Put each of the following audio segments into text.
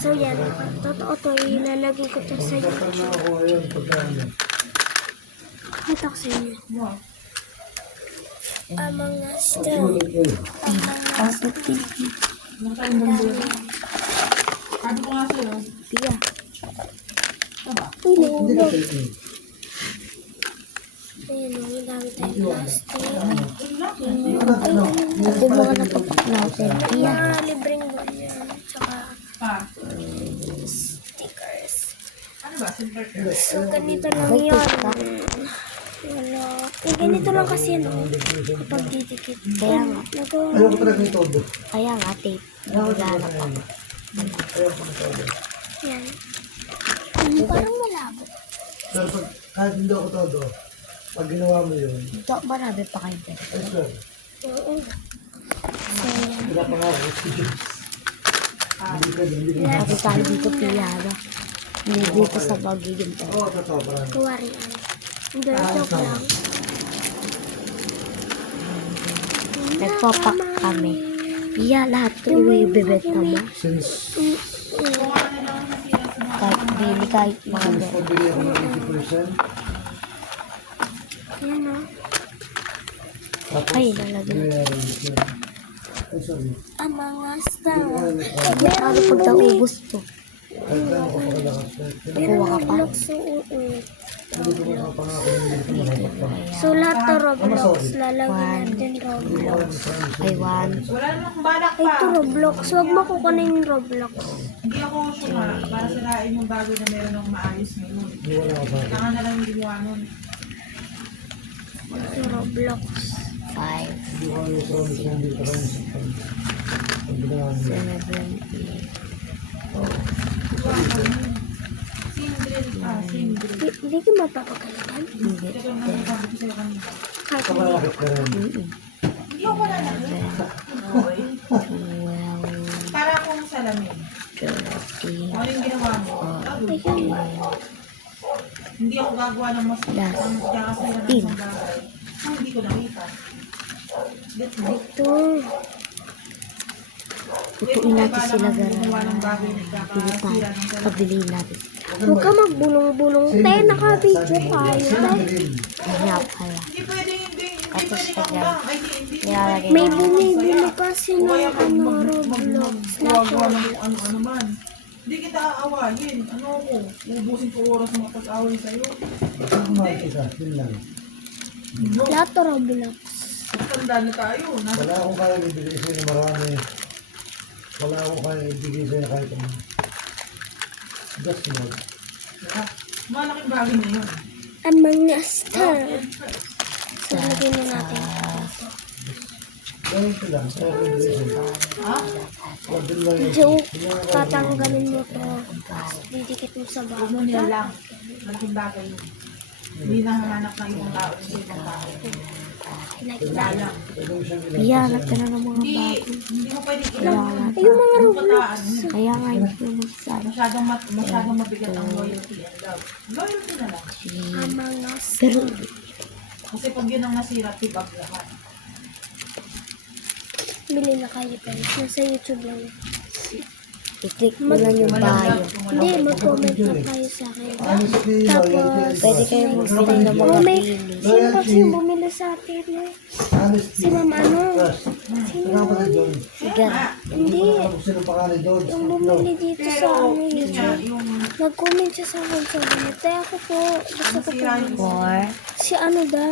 So yan, totoo to, ilalagay ko to sa YouTube. Hatak sa inyo. Among Us daw. Among Us. Sabi ko nga sa'yo. Siya. Ilulog. Ayun o, dami tayong plastic. Ito yung mga napapak natin. May mga libreng doon yan. Tsaka stickers. Ano ba? Simple. So, ganito lang yun. Wala. Eh, ganito lang kasi yun, no? Kapag didikit. Kaya nga. Ayaw ko talaga ito. Kaya nga, tape. Naghanap ako. Yan. Parang malabo. Pero kahit hindi ako todo, pag ginawa mo yun, Ito, marami pa kayo. ay sir, Oo. So, yan. wala pa nga ako. Hindi ka. Sabi tayo dito piyano. Hindi dito sa bagay yung tayo. Oo, totoo, parang. Kuwarian. Hindi, joke lang. Nagpapak kami. Piya, lahat ito ibibibenta mo. Since Kahit bili, kahit mga pabili ako ng 80%, Yan, no? tapos, Ay, nalagyan. binayaran siya. Ay, sorry. Among Us daw. Ano pag naubos to? Kahit na ako pakalakas. Pero Kuha ka pa. Roblox, oo. Hindi ko makapangako ng hindi ko makapangako. So, lahat to Roblox. Lalagyan natin Roblox. Ay, one. Wala namang balak Ay, pa. ito Roblox. Huwag mo kukunin yung Roblox. Hindi ako sure para sirain yung bago na meron ng maayos ngayon. Hindi wala ako sa akin. Kailangan na lang yung ginawa nun. Ito Roblox. 5, Hindi ko ano promise na hindi ka rin sa pag ginawa mo. 7, 8. Single. Hindi ka mapapagalitan. Hindi. Ito yung nasasabi ko sa'yo kanina. Kahit Sa malakit ka rin. Hindi ako wala na. Okay. 12, Para akong salamin. 13, Ano yung ginawa mo? Hindi ako gagawa ng mas kakasira ng isang bagay. Kung hindi ko nakita. Get me? ito. tutuin natin sila Gumawa ng gano'n. bagay na Pili kakasira tayo. ng salamin. Pabiliin natin. Huwag ka magbulong-bulong. Te, naka-video tayo. Te. Kaya pala. Hindi pwede, hindi Tapos pwede ka kaya, lang. Ay, hindi. nilalagay May na. binibili kasi ng Kaya pag Roblox. gumagawa ng ano man. Hindi kita aawayin. Ano ako? Ubusin ko oras ng pag-away sa'yo. Ang mahal isa, yun lang. No. Lahat to Roblox. Tanda na tayo. Wala akong kaya ibigay sa'yo na marami. Wala akong kaya ibigay sa'yo kahit ano. Just small. Malaking bagay na yun. Among Us daw. So, lagyan na natin. Ganito lang, kaya kung ibigay sa'yo. Ha? Wag din lang yun. Joke. Tatanggalin mo to. Didikit mo sa Huwag mo bata. nila lang. Malaking bagay yun. Hindi nahanap ng ibang tao sa ibang tao. Nakita lang. Pwede mo siyang Iyanap ka na ng mga Hindi, bago. hindi mo pwedeng ilang. Ay, yung mga Pataan. Kaya nga hindi ko magsabi. Masyadong mabigat ang loyalty and love. Loyalty na lang. Among Us. Pero, Kasi pag yun ang nasira, tibag lahat. Bili na kayo guys. Nasa YouTube lang. i-click mo lang yung bio. Hindi, mag-comment na kayo sa akin. honestly, Tapos, Pwede kayo magbili ng mga oh, may, pili. sino kasi yung bumili sa atin eh? honestly, Si Ma'am ano? trust. Tingnan mo na John. Sige. Hindi. Ano kung sino pangalan John? Yung bumili dito sa ano Yun nga, YouTube. yung Nag-comment siya sa akin sa ganito. Ako po, gusto ko po. 4, Si ano da?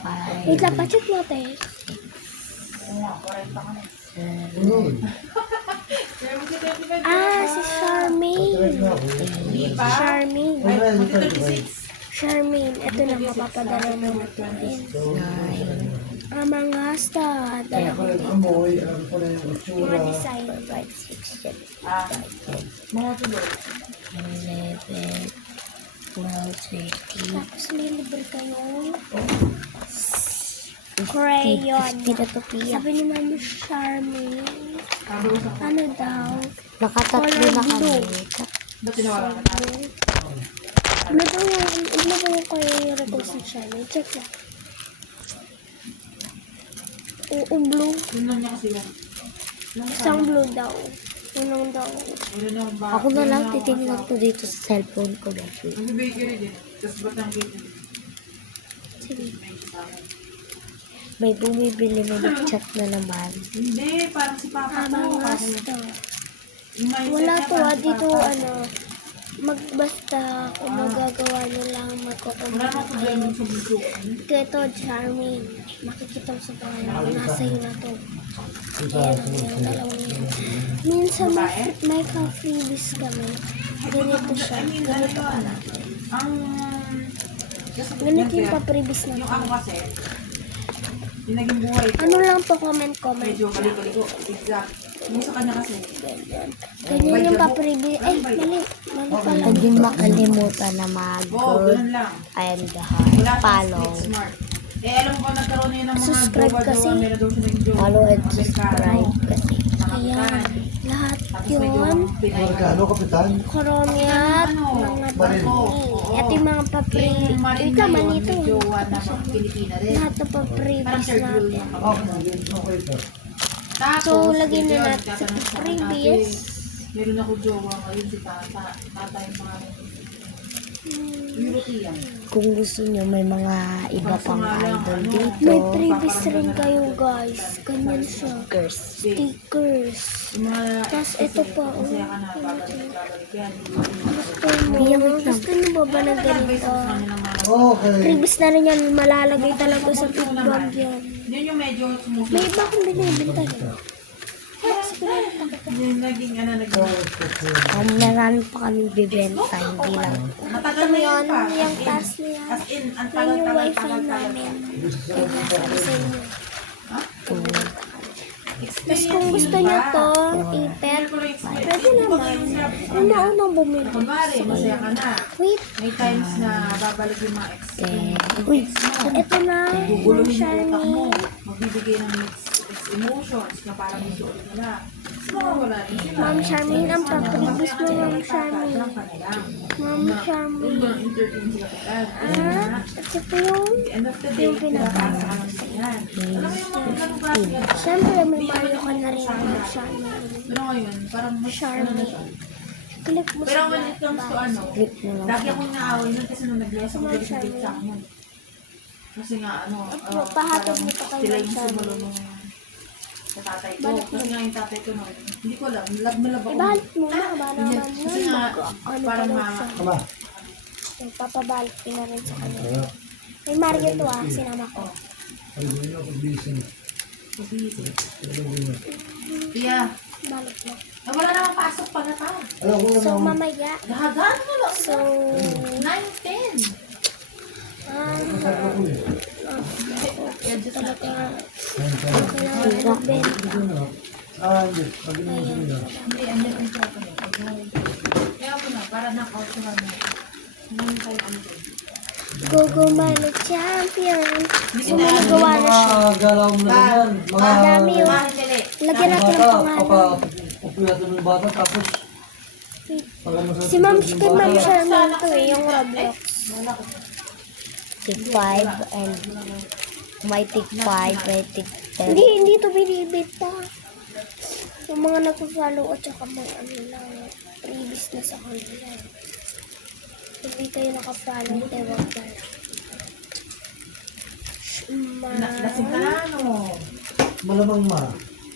5, Wait lang, pacheck mo tayo. Yun. Ah, si Charmaine. Correct na ako. Charmaine. Ay, ay, ay, ay. Charmaine. Ito na, mapapadala mo natin. Among Us daw. Kaya ko yung amoy, alam ko na yung itsura. Mga design. 5, 6, 7, mga tuloy. 11, 12, 13, Tapos may libre kayo. Crayon. 50 na to piya. Sabi ni Mami Charmaine. Ano daw? Nakatatlo na kami. Ba't tinawaran ka tayo? Ano daw yung kayo yung request ni Charmaine? Check lang. Oo, blue. Yun lang niya kasi yun. Isang blue daw. Unang daw. Meron akong ba? Ako na lang titingnan ko dito sa cellphone ko dati. Ang bakery din. Tapos ba't ang bakery? Sige. May bumibili may nag-chat na naman. Hindi, parang si Papa to. Abangas Kasi to. yung mindset Wala niya to parang si dito Papa. magbasta kung magagawa nyo lang Wala magkukumpara namang problema sa buso. Ito, charming. Makikita mo sa pangalan. Nasa iyo na to. Isa, Ayan, yung dalawang yun. Minsan may ka-freebies kami. Ganito siya. Ganito pala. Ang... Ganito yung pa-freebies Yung na ako kasi, yung naging buhay ko, Ano lang po, comment. medyo balik-balik ko. Exact. Yung sa kanya kasi, Ganyan yung pa-freebies. Ay, mali. Mali pala. Huwag din makalimutan na oo, mag-good ganun lang. and Wala siyang follow. street smart. Eh, alam mo ba nagkaroon niya ng mga Subscribe kasi. jowa-jowa, meron daw siya ng jowa, Follow and Amerikano, subscribe kasi. nakapitan. Ayan. Lahat Tapos may yun. jowang Pinay. Ano, kapitan? Koronyat. Ano? Mga Barko. dami. Oo. Ito yung mga pa-free. Yung marin Ito, na yun, manito. may jowa na mga Pilipina rin. Lahat na pa-freebies Parang Sir Jules natin. na Okay, okay ito. Tapos, So, lagyan na yun, natin sa tatanong sa previous. ate, meron ako jowa ngayon si Tata. Tata yung mga European. Kung gusto nyo may mga iba pang idol dito. May freebies rin kayo, guys. Ganyan siya. Girls. Stickers. Yung mga Tapos ito pa. masaya ka na, babalik yan. Gusto nyo ba ba ng ganito? Okay. Freebies na rin yan. Malalagay talaga sa feedback yan. Yun yung medyo May sumusunod. iba akong binibenta rin. Yung naging ano, naging Marami pa kami bibenta, hindi lang. matagal na yun Yun, pa. yung task niya. As in, ang Yan yung tagal-tagal, wifi tagal-tagal. namin. Kaya sabi sa inyo. Tapos Experience kung gusto yun nyo ba? to, ipet, Ko lang experience. pwede naman. Una-unang bumili. Kunwari, masaya ka na. Wait, May times na babalik yung mga ex. Uy, ito na. Yung Guguluhin yung utak shiny. mo. Magbibigay ng mixed emotions na parang gusto ulit nila. So, wala rin sila. Ma'am Charmaine, ang papribis mo, Ma'am Charmaine. Lang ka na lang. Ma'am Doon Charmaine. ba entertain sila kita? Ah, ito yung... At the end of the day, Yung pinapasa. pinapasa ka lang sa yan. Alam mo yung mga ganun klase yan. Siyempre, may Mario ka na rin, Ma'am Charmaine. Pero ngayon, parang mas ano na siya. Click mo Pero sa when it comes to ano, click na lang. lagi akong naaway nun kasi nung nag-lesson ko galit sa akin. Kasi nga ano, pahatod parang mo pa kay sila yung Marshall. sumulo nung sa tatay ko. Balik mo. Kasi nga yung tatay ko nun, hindi ko alam, malab ako. Ibalik mo na, ba naman Kasi yun? nga, Ano pa parang daw mga, siya? Tama. Papabalik ko na rin sa kanya. Kaya, May Mario to sinama ko. ay, hindi ako busy. busy. Ano ko yun? Kaya, Balik na. wala namang pasok pa na tao. Alam ko So, naman. mamaya. Dahagan mo lang. So, 9-10. kaya dito talaga Ayun, kaya. kailangan nagbenta. Ano? Hindi. Pag-inom ko nila. Hindi, andyan ang tropa niya. Kaya ako na, para na-out ko na. Ngayon tayo ano din. Go Mano Champion. So, may Hindi nagawa na siya. Mga galaw mo na yan. Mga Dami yun. Mahal, Lagyan natin ng bata. pangalan. Papuyatan mo yung bata. Tapos, pag ano Si Ma'am kay Ma'am Charmaine to yung Roblox. Tig 5 and may tig 5, may tig 10. Hindi to binibita. Yung mga nagpo-follow at saka mga ano lang, previous na sa kanila. Hindi kayo naka-follow, tewag ka. Lasing ka na, ano? malamang ma.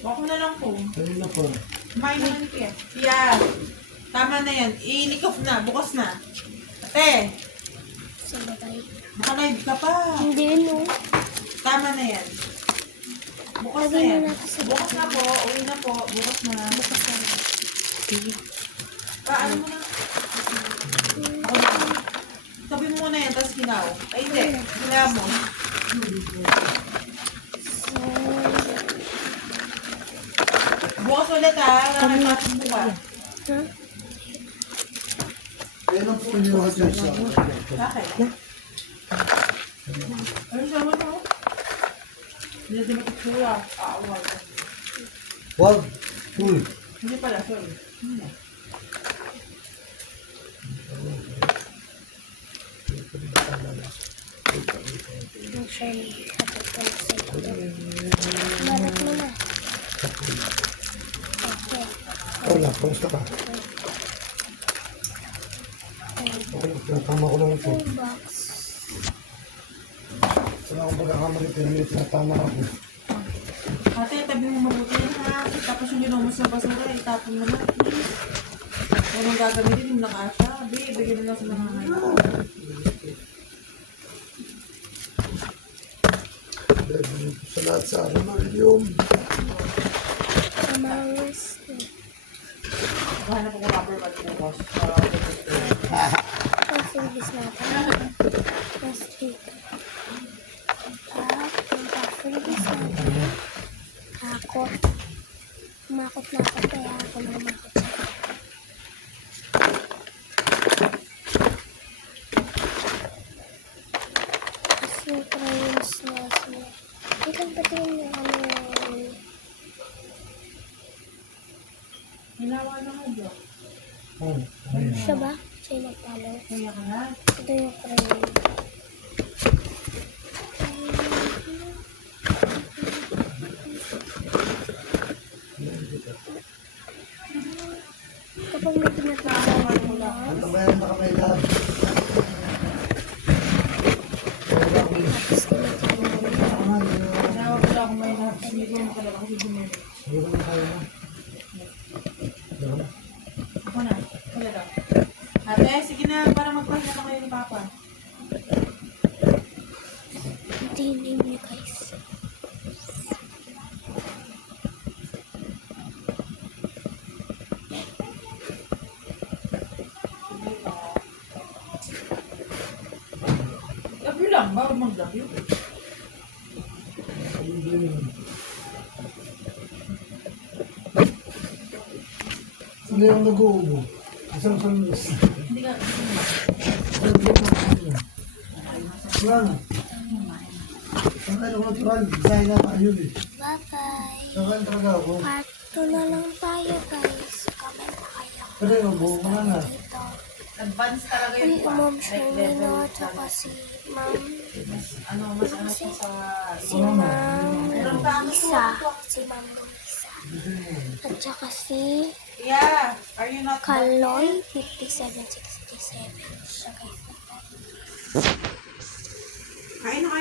Ako na lang po. Kanina po. Kumain na ni Pierre. Yan. Tama na yan. Inikop na. Bukas na. Ate, Sa bagay. naka-live ka pa. Hindi, no. Tama na yan. Bukas na Lagay yan. na natin sa Bukas na po. Uwi na po. Bukas na. bukas na. Paano mo na? Ako na. Tabi mo na yan, tapos ginaw. Ay, hindi. Ginaw mo. So, Bukas ulit ha. Nakakapasok bukas. ha? Kaya lang po niyo kasi sa... Bakit? Ano siya mo no? Hindi natin makikura. Aawal. Wag. Uy. Hindi pala, sorry. Yung Charlie, hatid ko na sa iyo. Balat mo na. Okay. Wala. Kamusta ka? Okay, tinatama ko lang ito. 2 box. Wala akong pagkakamali, pero may tinatama ako. Ate, tabi mo mabuti yan ha. Tapos yung ginawa mo sa basura, itapon mo na. Kung anong gagamitin, yung nakasya. Bigyan mo lang sa mga ngayon. Dahil sa lahat sa aluminum. Sa mga gusto. Nakahanap ako rubber band bukas. Pag-service natin. Plastic. Yung pag-service natin. Ako. Umakot na ako kaya ako na umakot siya. Tapos yung crayons na siya. Ilang ba ito yung Hinawa na nga dyan. Oh, ayun. siya ba? Siya yung nagpalo. Kaya ka na. Ito yung crayon. Kapag may pinagkasabi mo lang, Ano ba yan nakapailan? Wala akong tapos tinatawag mo lang. naman. Hinawa ko lang kung may lahat. Hindi ko naman talaga kasi dumili. Siguro na tayo na. Diba na? Ako na. Wala lang. Ate, sige na. Para magpahinga na kayo ni Papa. Ito yung name niya guys. Love you lang ba? Huwag mag-love you. Ayun din. Hindi ako nag-uubo. Isang salis. Hindi ka. Wala na. Ang ano ko natural, design na tayo eh. Bye-bye. Nakain talaga ako. Part 2 na lang tayo guys. Comment na kayo. Pero yung buo ko na na. Dito. Advance talaga Ay, yung Ma'am Shermina, tsaka si Ma'am, ano, mas ano pa sa... si Ma'am Luisa. Si Ma'am Luisa. At saka si Yeah! Are you not... Kaloy 5767. Siya guys. Kain na kayo.